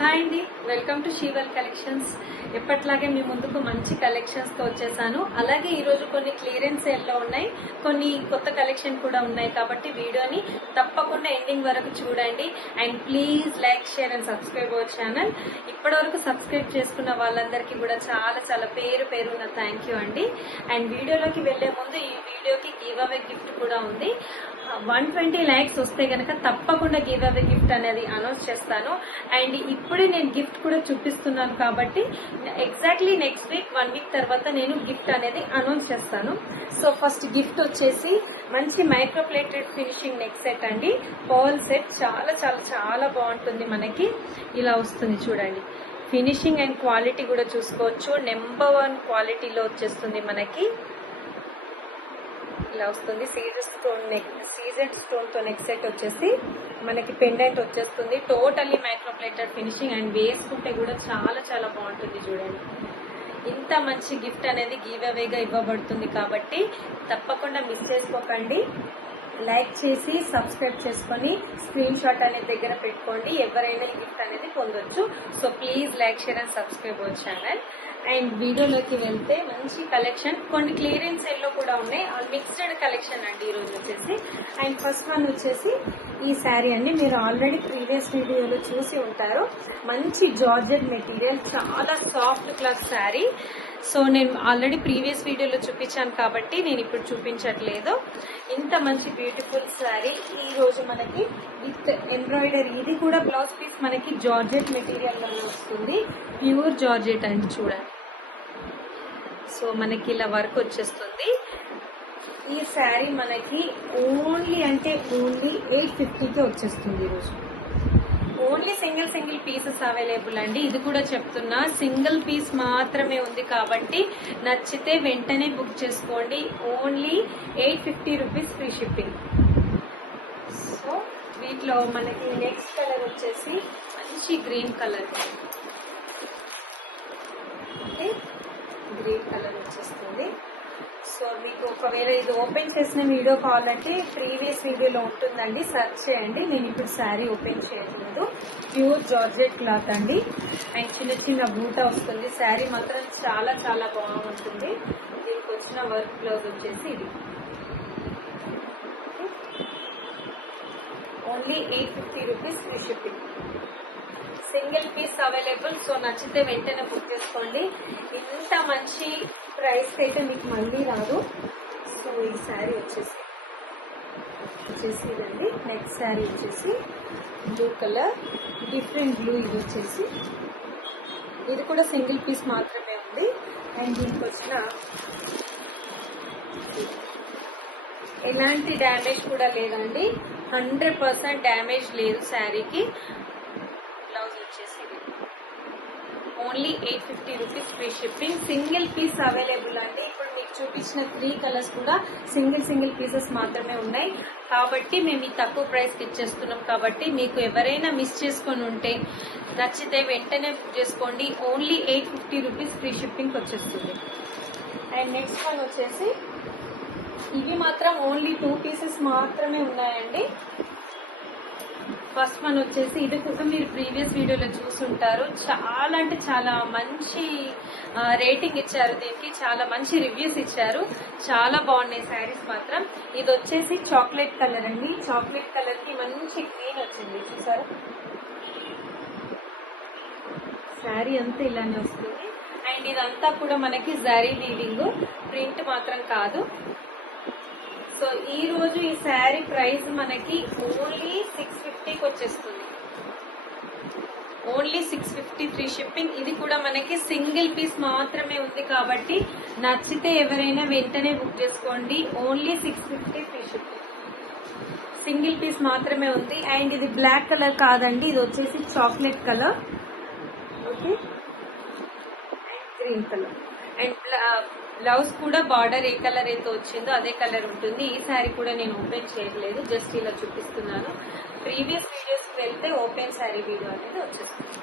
Hi అండి, welcome to షీవల్ collections. ఎప్పట్లాగే మీ ముందుకు మంచి కలెక్షన్స్ తో వచ్చేసాను. అలాగే ఈ రోజు కొన్ని క్లియరెన్స్ సేల్ లో ఉన్నాయి, కొన్ని కొత్త కలెక్షన్ కూడా ఉన్నాయి. కాబట్టి వీడియోని తప్పకుండా ఎండింగ్ వరకు చూడండి. And please like, share and subscribe our channel. ఇప్పటి వరకు సబ్స్క్రైబ్ చేసుకున్న వాళ్ళందరికీ కూడా చాలా చాలా పేరున థ్యాంక్ యూ అండి. అండ్ వీడియోలోకి వెళ్లే ముందు ఈ వీడియోకి గివ్ అవే గిఫ్ట్ కూడా ఉంది. 120 లైక్స్ వస్తే గనక తప్పకుండా గివ్ అవే గిఫ్ట్ అనేది అనౌన్స్ చేస్తాను. అండ్ ఇప్పుడే నేను గిఫ్ట్ కూడా చూపిస్తున్నాను కాబట్టి ఎగ్జాక్ట్లీ నెక్స్ట్ వీక్ 1 వీక్ తర్వాత నేను గిఫ్ట్ అనేది అనౌన్స్ చేస్తాను. సో ఫస్ట్ గిఫ్ట్ వచ్చేసి మంచి micro plated finishing neck set అండి. పర్ల్ సెట్ చాలా చాలా చాలా బాగుంటుంది. మనకి ఇలా వస్తుంది చూడండి. ఫినిషింగ్ అండ్ క్వాలిటీ కూడా చూసుకోవచ్చు. నెంబర్ 1 క్వాలిటీలో వచ్చేస్తుంది. మనకి ఇలా వస్తుంది. సీజెడ్ స్టోన్ తో నెక్ సెట్ వచ్చేసి మనకి పెండెంట్ వచ్చేస్తుంది. టోటల్లీ మైక్రోప్లేటెడ్ ఫినిషింగ్ అండ్ వేసుకుంటే కూడా చాలా చాలా బాగుంటుంది. చూడండి, ఇంత మంచి గిఫ్ట్ అనేది గివ్ అవేగా ఇవ్వబడుతుంది కాబట్టి తప్పకుండా మిస్ చేసుకోకండి. లైక్ చేసి సబ్స్క్రైబ్ చేసుకొని స్క్రీన్ షాట్ అనేది దగ్గర పెట్టుకోండి. ఎవరైనా ఈ గిఫ్ట్ అనేది పొందొచ్చు. So please like, share and subscribe our channel. And వీడియోలోకి వెళ్తే మంచి కలెక్షన్, కొన్ని క్లియరెన్స్ సేల్ లో కూడా ఉన్నాయి. మిక్స్డ్ కలెక్షన్ అండి ఈ రోజు వచ్చేసి. అండ్ ఫస్ట్ వన్ వచ్చేసి ఈ శారీ అండి. మీరు ఆల్రెడీ ప్రీవియస్ వీడియోలో చూసి ఉంటారు. మంచి జార్జెట్ మెటీరియల్, చాలా సాఫ్ట్ క్లాత్ శారీ. సో నేను ఆల్రెడీ ప్రీవియస్ వీడియోలో చూపించాను కాబట్టి నేను ఇప్పుడు చూపించట్లేదు. ఇంత మంచి బ్యూటిఫుల్ శారీ ఈ రోజు మనకి విత్ ఎంబ్రాయిడరీ. ఇది కూడా బ్లౌజ్ పీస్ మనకి జార్జెట్ మెటీరియల్ లో వస్తుంది. ప్యూర్ జార్జెట్ అండి చూడండి. సో మనకి ఇలా వర్క్ వచ్చేస్తుంది. ఈ శారీ మనకి ఓన్లీ 850కి వచ్చేస్తుంది ఈరోజు. ఓన్లీ సింగిల్ పీసెస్ అవైలబుల్ అండి. ఇది కూడా చెప్తున్నా, సింగిల్ పీస్ మాత్రమే ఉంది కాబట్టి నచ్చితే వెంటనే బుక్ చేసుకోండి. Only 850 rupees free shipping. So వీటిలో మనకి నెక్స్ట్ కలర్ వచ్చేసి మంచి గ్రీన్ కలర్. గ్రీన్ కలర్ వచ్చేస్తుంది. సో మీకు ఒకవేళ ఇది ఓపెన్ చేసిన వీడియో కావాలంటే ప్రీవియస్ వీడియోలో ఉంటుందండి, సెర్చ్ చేయండి. నేను ఇప్పుడు శారీ ఓపెన్ చేయట్లేదు. ప్యూర్ జార్జెట్ క్లాత్ అండి. అండ్ చిన్న చిన్న బూటా వస్తుంది. శారీ మాత్రం చాలా చాలా బాగుంటుంది. దీనికి వచ్చిన వర్క్ బ్లౌజ్ వచ్చేసి ఇది. Only 850 rupees free shipping. Single piece available. So నచ్చితే వెంటనే బుక్ చేసుకోండి. ఇంత మంచి ప్రైస్ అయితే మీకు మళ్ళీ రాదు. సో ఈ శారీ వచ్చేసి ఇదండి. నెక్స్ట్ శారీ వచ్చేసి బ్లూ కలర్, డిఫరెంట్ బ్లూ. ఇది వచ్చేసి ఇది కూడా సింగిల్ పీస్ మాత్రమే ఉంది. అండ్ దీనికి వచ్చిన ఎలాంటి డ్యామేజ్ కూడా లేదండి. 100% డ్యామేజ్ లేదు శారీకి. బ్లౌజ్ వచ్చేసి only 850 rupees free shipping. Single piece available అండి. ఇప్పుడు మీకు చూపించిన 3 కలర్స్ కూడా సింగిల్ పీసెస్ మాత్రమే ఉన్నాయి కాబట్టి మేము ఈ తక్కువ ప్రైస్కి ఇచ్చేస్తున్నాం. కాబట్టి మీకు ఎవరైనా మిస్ చేసుకొని ఉంటే నచ్చితే వెంటనే బుక్ చేసుకోండి. ఓన్లీ 850 రూపీస్ ఫ్రీ షిప్పింగ్ వచ్చేస్తుంది. అండ్ నెక్స్ట్ వన్ వచ్చేసి ఇవి మాత్రం ఓన్లీ 2 పీసెస్ మాత్రమే ఉన్నాయండి. ఫస్ట్ వన్ వచ్చేసి ఇది కూడా మీరు ప్రీవియస్ వీడియోలో చూసుంటారు. చాలా అంటే చాలా మంచి రేటింగ్ ఇచ్చారు. దీనికి చాలా మంచి రివ్యూస్ ఇచ్చారు. చాలా బాగున్నాయి శారీస్ మాత్రం. ఇది వచ్చేసి చాక్లెట్ కలర్ అండి. చాక్లెట్ కలర్ కి మంచి గ్రీన్ వచ్చింది. చూసారా, శారీ అంతా ఇలానే వస్తుంది. అండ్ ఇదంతా కూడా మనకి జరీ వీవింగ్, ప్రింట్ మాత్రం కాదు. సో ఈ రోజు ఈ శారీ ప్రైస్ మనకి ఓన్లీ 650కి వచ్చేస్తుంది. Only 650 free shipping. ఇది కూడా మనకి సింగిల్ పీస్ మాత్రమే ఉంది కాబట్టి నచ్చితే ఎవరైనా వెంటనే బుక్ చేసుకోండి. Only 650 free shipping. Single piece మాత్రమే ఉంది. అండ్ ఇది బ్లాక్ కలర్ కాదండి, ఇది వచ్చేసి chocolate colour. Okay, and green colour. And blouse కూడా బార్డర్ ఏ కలర్ అయితే వచ్చిందో అదే కలర్ ఉంటుంది. ఈ శారీ కూడా నేను ఓపెన్ చేయట్లేదు, జస్ట్ ఇలా చూపిస్తున్నాను. ప్రీవియస్ వీడియోస్కి వెళ్తే ఓపెన్ శారీ వీడియో అనేది వచ్చేస్తుంది.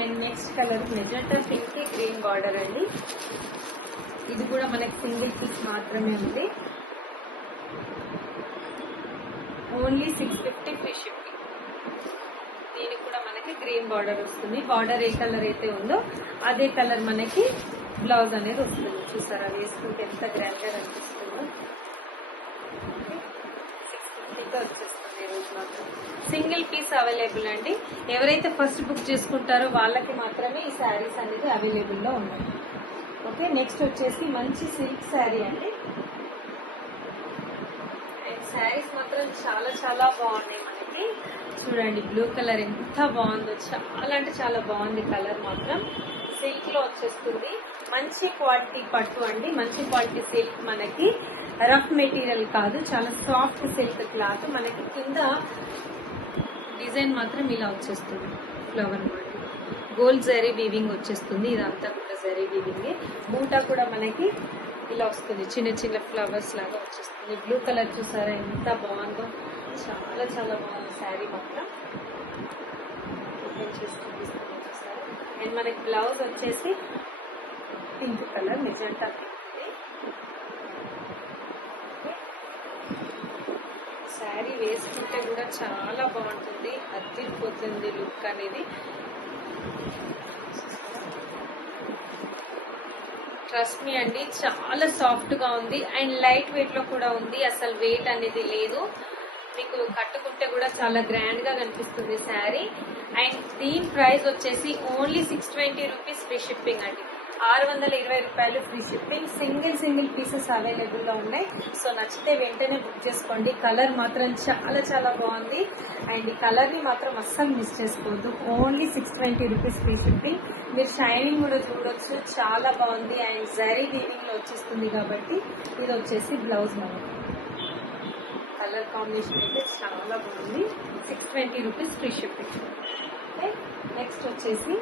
And next colour magenta pink green border అండి. ఇది కూడా మనకి సింగిల్ పీస్ మాత్రమే ఉంది. Only 650 free shipping. దీనికి కూడా మనకి మనకి గ్రీన్ బార్డర్ వస్తుంది. బార్డర్ ఏ కలర్ అయితే ఉందో అదే కలర్ మనకి బ్లౌజ్ అనేది వస్తుంది. చూసారా వేసుకుంటే ఎంత గ్రాండ్ గా కనిపిస్తుందో. 650గా వచ్చేస్తుంది ఈ రోజు మాత్రం. సింగిల్ పీస్ అవైలబుల్ అండి. ఎవరైతే ఫస్ట్ బుక్ చేసుకుంటారో వాళ్ళకి మాత్రమే ఈ శారీస్ అనేది అవైలబుల్ లో ఉన్నాయి. ఓకే, నెక్స్ట్ వచ్చేసి మంచి సిల్క్ శారీ అండి. అండ్ శారీస్ మాత్రం చాలా చాలా బాగున్నాయి మనకి. చూడండి బ్లూ కలర్ ఎంత బాగుందో, చాలా అంటే చాలా బాగుంది కలర్ మాత్రం. సిల్క్ లో వచ్చేస్తుంది. మంచి క్వాలిటీ పట్టు అండి, మంచి క్వాలిటీ సిల్క్. మనకి రఫ్ మెటీరియల్ కాదు, చాలా సాఫ్ట్ సిల్క్ క్లాత్. మనకి కింద డిజైన్ మాత్రం ఇలా వచ్చేస్తుంది, flower model. Gold zari weaving వచ్చేస్తుంది. ఇదంతా కూడా జరీ వీవింగ్. బూటా కూడా మనకి ఇలా వస్తుంది, చిన్న చిన్న ఫ్లవర్స్ లాగా వచ్చేస్తుంది. బ్లూ కలర్ చూసారా ఎంత బాగుందో, చాలా చాలా బాగుంది శారీ మాత్రం. ఓపెన్ చేసి చూపిస్తాను చూసారా. అండ్ మనకి బ్లౌజ్ వచ్చేసి pink colour, magenta pink. Sari వేసుకుంటే కూడా చాలా బాగుంటుంది, అద్దిరిపోతుంది లుక్ అనేది. ట్రస్ట్ మీ అండి, చాలా సాఫ్ట్ గా ఉంది అండ్ లైట్ వెయిట్ లో కూడా ఉంది. అసలు వెయిట్ అనేది లేదు. మీకు కట్టుకుంటే కూడా చాలా గ్రాండ్ గా కనిపిస్తుంది శారీ. అండ్ దీని ప్రైస్ వచ్చేసి ఓన్లీ 620 రూపీస్ ఫ్రీ షిప్పింగ్ అండి. 620 రూపాయలు free shipping. Single pieces available గా ఉన్నాయి. సో నచ్చితే వెంటనే బుక్ చేసుకోండి. కలర్ మాత్రం చాలా చాలా బాగుంది అండ్ ఈ కలర్ ని మాత్రం అస్సలు మిస్ చేసుకోవద్దు. Only 620 rupees free shipping. మీరు షైనింగ్ కూడా చూడొచ్చు, చాలా బాగుంది. అండ్ జరీ వీవింగ్ లో వచ్చేస్తుంది కాబట్టి ఇది వచ్చేసి బ్లౌజ్ మనకి. కలర్ కాంబినేషన్ అయితే చాలా బాగుంది. 620 rupees free shipping. Okay, next వచ్చేసి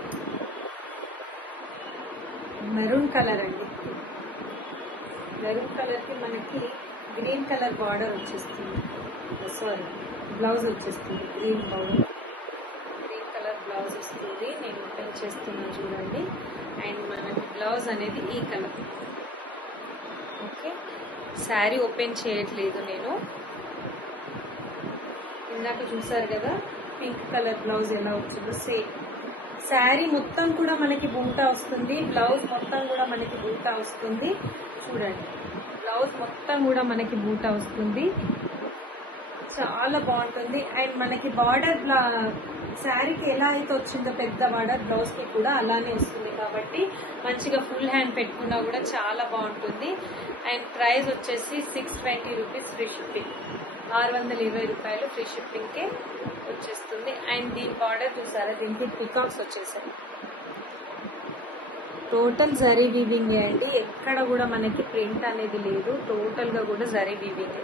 మెరూన్ కలర్ అండి. మెరూన్ కలర్ కి మనకి గ్రీన్ కలర్ బార్డర్ వచ్చేస్తుంది. సారీ, బ్లౌజ్ వచ్చేస్తుంది. గ్రీన్ కలర్ బ్లౌజ్ వస్తుంది. నేను ఓపెన్ చేస్తున్నాను చూడండి. అండ్ మనకి బ్లౌజ్ అనేది ఈ కలర్. ఓకే, శారీ ఓపెన్ చేయట్లేదు నేను. ఇందాక చూసారు కదా పింక్ కలర్ బ్లౌజ్ ఎలా వచ్చిందో సేమ్. శారీ మొత్తం కూడా మనకి బూటా వస్తుంది. బ్లౌజ్ మొత్తం కూడా మనకి బూటా వస్తుంది. చూడండి, బ్లౌజ్ మొత్తం కూడా మనకి బూటా వస్తుంది. చాలా బాగుంటుంది. అండ్ మనకి బార్డర్ శారీకి ఎలా అయితే వచ్చిందో పెద్ద బార్డర్, బ్లౌజ్ కి కూడా అలానే వస్తుంది. కాబట్టి మంచిగా ఫుల్ హ్యాండ్ పెట్టుకున్నా కూడా చాలా బాగుంటుంది. అండ్ ప్రైస్ వచ్చేసి 620 రూపీస్ ఫ్రీ షిప్పింగ్. 620 రూపాయలు ఫ్రీ షిప్పింగ్ కే వచ్చేస్తుంది. అండ్ దీని బార్డర్ చూసారా, దీనికి పికాక్స్ వచ్చేసాయి. టోటల్ జరీ వీవింగ్ అండి. ఎక్కడ కూడా మనకి ప్రింట్ అనేది లేదు, టోటల్ గా కూడా zari weaving.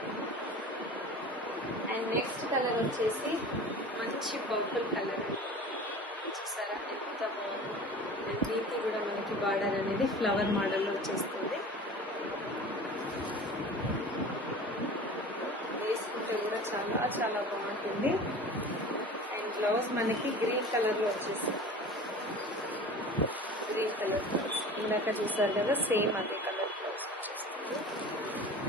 And next colour వచ్చేసి మంచి పర్పుల్ కలర్. చూసారా ఎంత బాగుంది. అండ్ దీనికి కూడా మనకి బార్డర్ అనేది ఫ్లవర్ మోడల్లో వచ్చేస్తుంది. వేసుకుంటే కూడా చాలా చాలా బాగుంటుంది. అండ్ బ్లౌజ్ మనకి గ్రీన్ కలర్ లో వచ్చేసింది. గ్రీన్ కలర్ బ్లౌజ్ ఇందాక చూసారు కదా, సేమ్ అదే కలర్ బ్లౌజ్ వచ్చేసింది.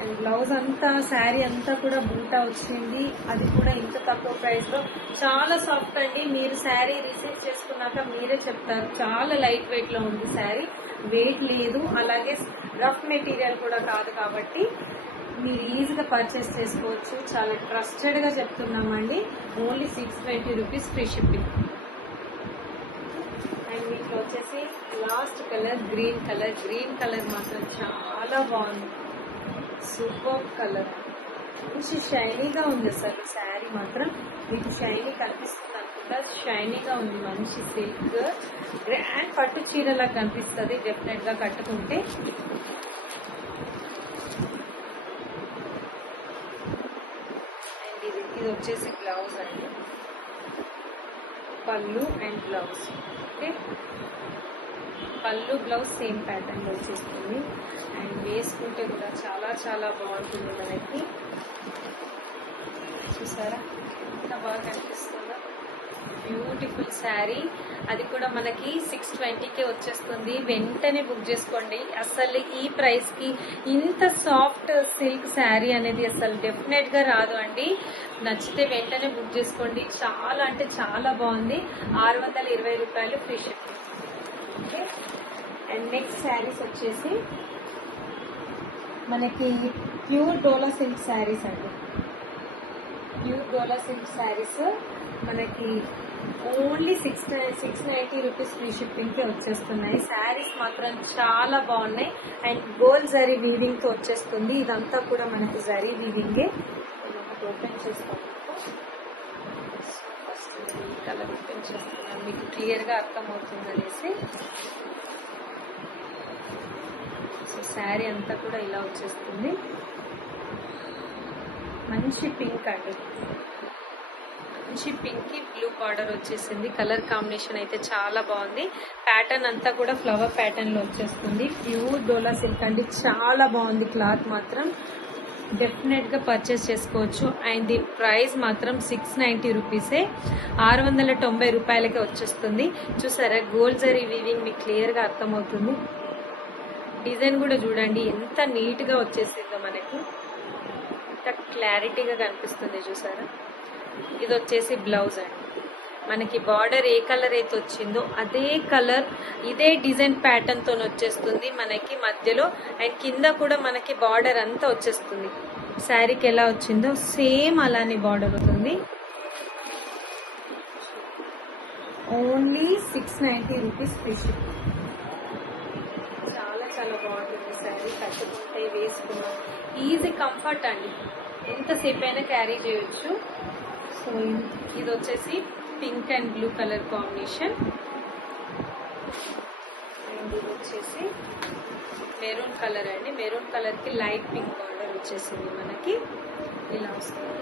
అండ్ బ్లౌజ్ అంతా శారీ అంతా కూడా బూటా వచ్చింది. అది కూడా ఇంత తక్కువ ప్రైస్ లో. చాలా సాఫ్ట్ అండి. మీరు శారీ రిసీవ్ చేసుకున్నాక మీరే చెప్తారు, చాలా లైట్ వెయిట్ లో ఉంది శారీ. వెయిట్ లేదు, అలాగే రఫ్ మెటీరియల్ కూడా కాదు. కాబట్టి మీరు ఈజీగా పర్చేస్ చేసుకోవచ్చు. చాలా ట్రస్టెడ్ గా చెప్తున్నామండి. Only 620 rupees free shipping. And మీకు వచ్చేసి last colour green colour. Green colour మాత్రం చాలా బాగుంది, సూపర్ కలర్. మంచి షైనీగా ఉంది అసలు శారీ మాత్రం. మీకు షైనీ కనిపిస్తుంది అనుకుంటా, షైనీగా ఉంది. మంచి సిల్క్ గ్రాండ్ పట్టు చీరలా కనిపిస్తుంది డెఫినెట్ గా కట్టుకుంటే. ఇది వచ్చేసి బ్లౌజ్ అండి, పళ్ళు అండ్ బ్లౌజ్. ఓకే, పళ్ళు బ్లౌజ్ సేమ్ ప్యాటర్న్ లో వచ్చేస్తుంది. అండ్ వేసుకుంటే కూడా చాలా చాలా బాగుంటుంది మనకి. చూసారా ఎంత బాగా కనిపిస్తుందో, బ్యూటిఫుల్ శారీ. అది కూడా మనకి 620కే వచ్చేస్తుంది. వెంటనే బుక్ చేసుకోండి. అసలు ఈ ప్రైస్ కి ఇంత సాఫ్ట్ సిల్క్ శారీ అనేది అసలు డెఫినెట్ గా రాదు అండి. నచ్చితే వెంటనే బుక్ చేసుకోండి. చాలా అంటే చాలా బాగుంది. 620 రూపాయలు free shipping. Okay. And next saris వచ్చేసి మనకి ప్యూర్ డోలా సిల్క్ శారీస్ అండి. ప్యూర్ డోలా సిల్క్ శారీస్ మనకి ఓన్లీ 690 రూపీస్ ఫ్రీ షిప్పింగ్కి వచ్చేస్తున్నాయి. శారీస్ మాత్రం చాలా బాగున్నాయి. అండ్ గోల్డ్ జరీ వీవింగ్తో వచ్చేస్తుంది. ఇదంతా కూడా మనకి జరీ వీవింగే. ఓపెన్ చేసుకోవాలి. ఫస్ట్ ఈ కలర్ ఓపెన్ చేస్తున్నాను, మీకు క్లియర్గా అర్థమవుతుంది అనేసి. సో శారీ అంతా కూడా ఇలా వచ్చేస్తుంది. మంచి పింక్ అండి, మంచి పింక్ కి బ్లూ బార్డర్ వచ్చేసింది. కలర్ కాంబినేషన్ అయితే చాలా బాగుంది. ప్యాటర్న్ అంతా కూడా ఫ్లవర్ ప్యాటర్న్ లో వచ్చేస్తుంది. ప్యూర్ డోలా సిల్క్ అండి, చాలా బాగుంది. క్లాత్ మాత్రం డెఫినెట్ గా పర్చేస్ చేసుకోవచ్చు. అండ్ ది ప్రైస్ మాత్రం 690 రూపీసే, 690 రూపాయలకే వచ్చేస్తుంది. చూసారా గోల్డ్ జరీ వీవింగ్ మీకు క్లియర్ గా అర్థమవుతుంది. డిజైన్ కూడా చూడండి ఎంత నీట్ గా వచ్చేసిందో, మనకి ఎంత క్లారిటీగా కనిపిస్తుంది. చూసారా ఇది వచ్చేసి బ్లౌజ్ అండి. మనకి బార్డర్ ఏ కలర్ అయితే వచ్చిందో అదే కలర్ ఇదే డిజైన్ ప్యాటర్న్ తో వచ్చేస్తుంది మనకి మధ్యలో. అండ్ కింద కూడా మనకి బార్డర్ అంతా వచ్చేస్తుంది. శారీకి ఎలా వచ్చిందో సేమ్ అలానే బార్డర్ అవుతుంది. Only 690 rupees free shipping. చాలా చాలా బాగుంటుంది శారీ. కట్టుకుంటే వేసుకున్నాం ఈజీ కంఫర్ట్ అండి, ఎంతసేపు అయినా క్యారీ చేయొచ్చు. సో ఇది వచ్చేసి pink and blue colour combination. And ఇది వచ్చేసి మెరూన్ కలర్ అండి. మెరూన్ కలర్ కి లైట్ పింక్ బార్డర్ వచ్చేసింది మనకి, ఇలా వస్తుంది.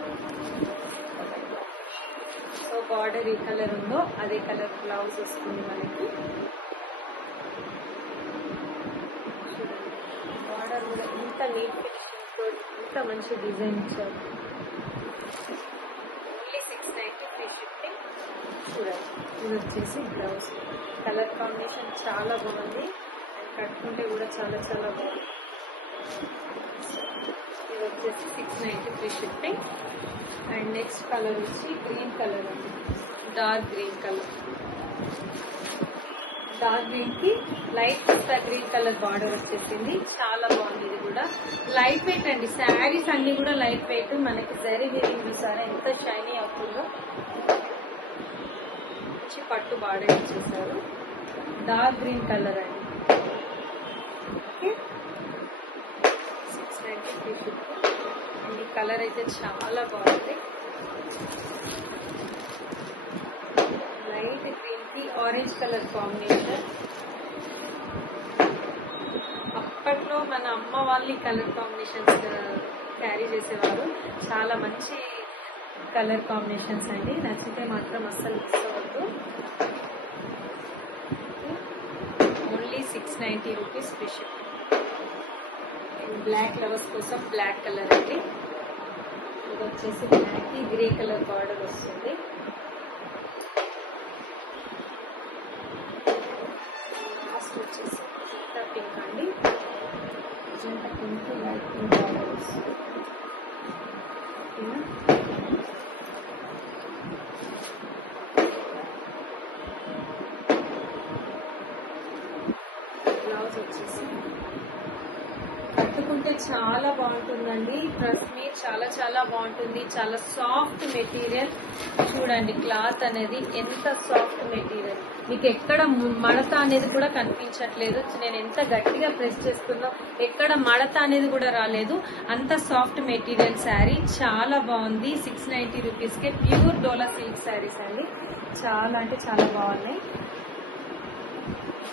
సో బార్డర్ ఏ కలర్ ఉందో అదే కలర్ బ్లౌజ్ వస్తుంది మనకి. బార్డర్ కూడా ఇంత నీట్ ఫినిషింగ్ తో ఇంత మంచి డిజైన్ ఇచ్చారు. Only 690 free shipping. చూడండి ఇది వచ్చేసి బ్లౌజ్. కలర్ కాంబినేషన్ చాలా బాగుంది. అండ్ కట్టుకుంటే కూడా చాలా చాలా బాగుంది. ఇది వచ్చేసి 690 free shipping. And next colour వచ్చి గ్రీన్ కలర్ అండి, dark green colour. Dark green కి లైట్ పిస్తా గ్రీన్ కలర్ బార్డర్ వచ్చేసింది. చాలా బాగుంది. ఇది కూడా లైట్ వెయిట్ అండి. శారీస్ అన్ని కూడా లైట్ వెయిట్. మనకి జరీ వీవింగ్ చూసారా ఎంత షైనీ అవుతుందో. మంచి పట్టు బార్డర్ ఇచ్చేసారు. డార్క్ గ్రీన్ కలర్ అండి. Okay 690 free shipping. అండ్ ఈ కలర్ అయితే చాలా బాగుంది. లైట్ గ్రీన్ కి ఆరెంజ్ కలర్ కాంబినేషన్. అప్పట్లో మన అమ్మ వాళ్ళు ఈ కలర్ కాంబినేషన్స్ క్యారీ చేసేవారు. చాలా మంచి కలర్ కాంబినేషన్స్ అండి. నచ్చితే మాత్రం అస్సలు మిస్ అవ్వద్దు. Only 690 rupees free shipping. And black lovers కోసం బ్లాక్ కలర్ అండి. ఇది వచ్చేసి బ్లాక్ కి గ్రే కలర్ బార్డర్ వస్తుంది. లాస్ట్ వచ్చేసి జంతా పింక్ అండి. జంతా పింక్ లైట్ పింక్ బార్డర్ వస్తుంది. బ్లౌజ్ వచ్చేసి కట్టుకుంటే చాలా బాగుంటుందండి. ట్రస్ట్ మీ చాలా చాలా బాగుంటుంది. చాలా సాఫ్ట్ మెటీరియల్. చూడండి క్లాత్ అనేది ఎంత సాఫ్ట్ మెటీరియల్. మీకు ఎక్కడ మడత అనేది కూడా కనిపించట్లేదు. నేను ఎంత గట్టిగా ప్రెస్ చేస్తున్నా ఎక్కడ మడత అనేది కూడా రాలేదు. అంత సాఫ్ట్ మెటీరియల్ శారీ. చాలా బాగుంది. 690 రూపీస్కే ప్యూర్ డోలా సిల్క్ శారీస్ అండి. చాలా అంటే చాలా బాగున్నాయి.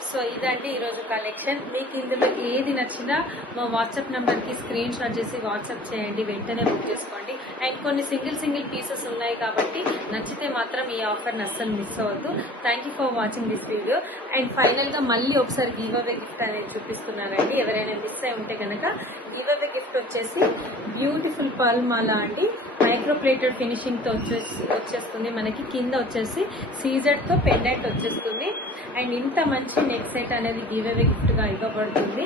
సో ఇదండి ఈరోజు కలెక్షన్. మీకు ఇందులో ఏది నచ్చినా మా వాట్సాప్ నెంబర్కి స్క్రీన్ షాట్ చేసి వాట్సాప్ చేయండి, వెంటనే బుక్ చేసుకోండి. అండ్ కొన్ని సింగిల్ పీసెస్ ఉన్నాయి కాబట్టి నచ్చితే మాత్రం ఈ ఆఫర్ని అస్సలు మిస్ అవ్వద్దు. Thank you for watching this video. And ఫైనల్గా మళ్ళీ ఒకసారి గివ్ అవే గిఫ్ట్ అనేది చూపిస్తున్నానండి. ఎవరైనా మిస్ అయి ఉంటే కనుక గివ్ అవే గిఫ్ట్ వచ్చేసి బ్యూటిఫుల్ పర్ల్ మాల అండి. మైక్రో ప్లేటెడ్ ఫినిషింగ్ తో వచ్చేస్తుంది. మనకి కింద వచ్చేసి సీజర్ తో పెండెంట్ వచ్చేస్తుంది. అండ్ ఇంత మంచి నెక్ సెట్ అనేది గివ్ అవే గిఫ్ట్ గా ఇవ్వబడుతుంది.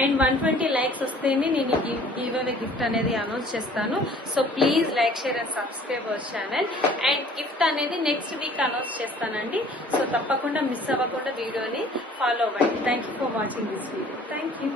అండ్ 120 లైక్స్ వస్తేనే నేను ఈ గివ్ అవే గిఫ్ట్ అనేది అనౌన్స్ చేస్తాను. So please like, share and subscribe our channel. And gift అనేది నెక్స్ట్ వీక్ అనౌన్స్ చేస్తానండి. సో తప్పకుండా మిస్ అవ్వకుండా వీడియోని ఫాలో అవ్వండి. Thank you for watching this video. Thank you.